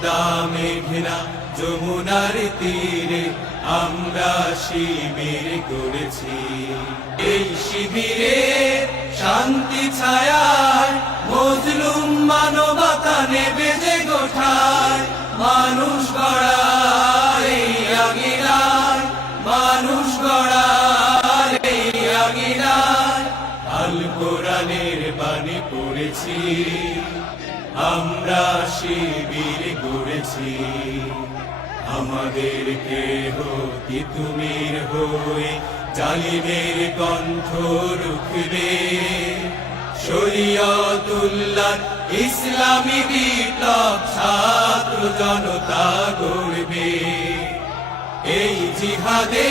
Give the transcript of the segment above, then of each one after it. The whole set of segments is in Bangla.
পদ্মা মেঘনা যমুনার তীরে আমরা শিবির করেছি। এই শিবিরে শান্তি ছায়ায় মজলুম মানবতা নেবে যে গোঠায়। মানুষ গড়ার এই মানুষ গড়ার এই আগিরায় আল কোরআনের বাণী পড়েছি। আমরা শিবির গড়েছি। আমাদের কেহ তিতুমির হয়ে জালিমের কণ্ঠ রুখবে। শরীয়তুল্লাহ ইসলামী বিপ্লব ছাত্র জনতা গড়বে। এই জিহাদে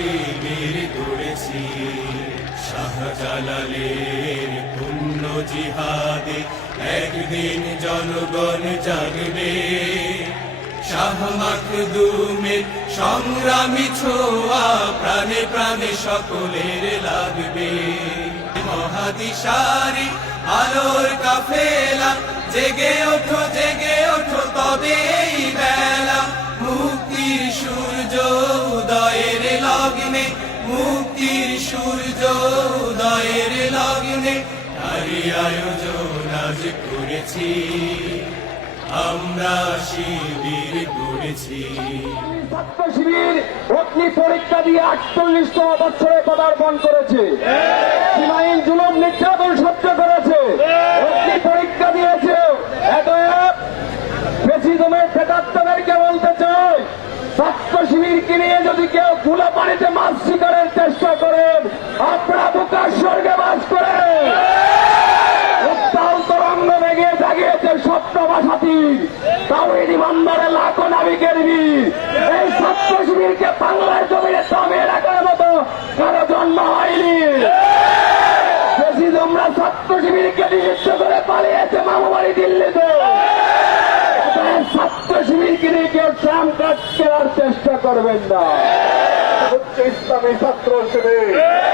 শিবির গড়েছি শাহজালালের পুণ্য জিহাদে একদিন জনগণ জাগবে। সংগ্রামী ছোয়া, প্রাণে প্রাণে সকলের লাগবে। মহাদিশারি আলোর কাফেলা, জেগে ওঠো মুক্তির সূর্য উদয়ের লগ্নে তারি আয়োজন আজ করেছি। আমরা শিবির করেছি শিবির অগ্নি পরীক্ষা দিয়ে আটচল্লিশতম বছরে পদার্পণ করেছে। সীমাহীন জুলুম নির্যাতন সহ্য করেছে অগ্নি পরীক্ষা দিয়েছে এতএব প্রেসিডমের প্রেতাত্মাদেরকে বলতে চাই ছাত্র শিবিরকে নিয়ে যদি পানিতে মাছ শিকারের চেষ্টা করেন আপনারা বুকার স্বর্গে বাস করেন উত্তাল তরঙ্গ বেগে জাগিয়েছে সপ্ত ভাষাতি তাওহিদ ইমানদারে লাখো নাবিকের ছাত্র শিবিরকে বাংলার জমিনে রাখার মতো কারও জন্ম হয়নি। বেশি ছাত্র শিবিরকে নিষিদ্ধ করে পালিয়েছে মামাবাড়ি দিল্লিতে। ছাত্র শিবিরকে নিয়ে কেউ ট্রাম করার চেষ্টা করবেন না। ইসলামী ছাত্র শিবির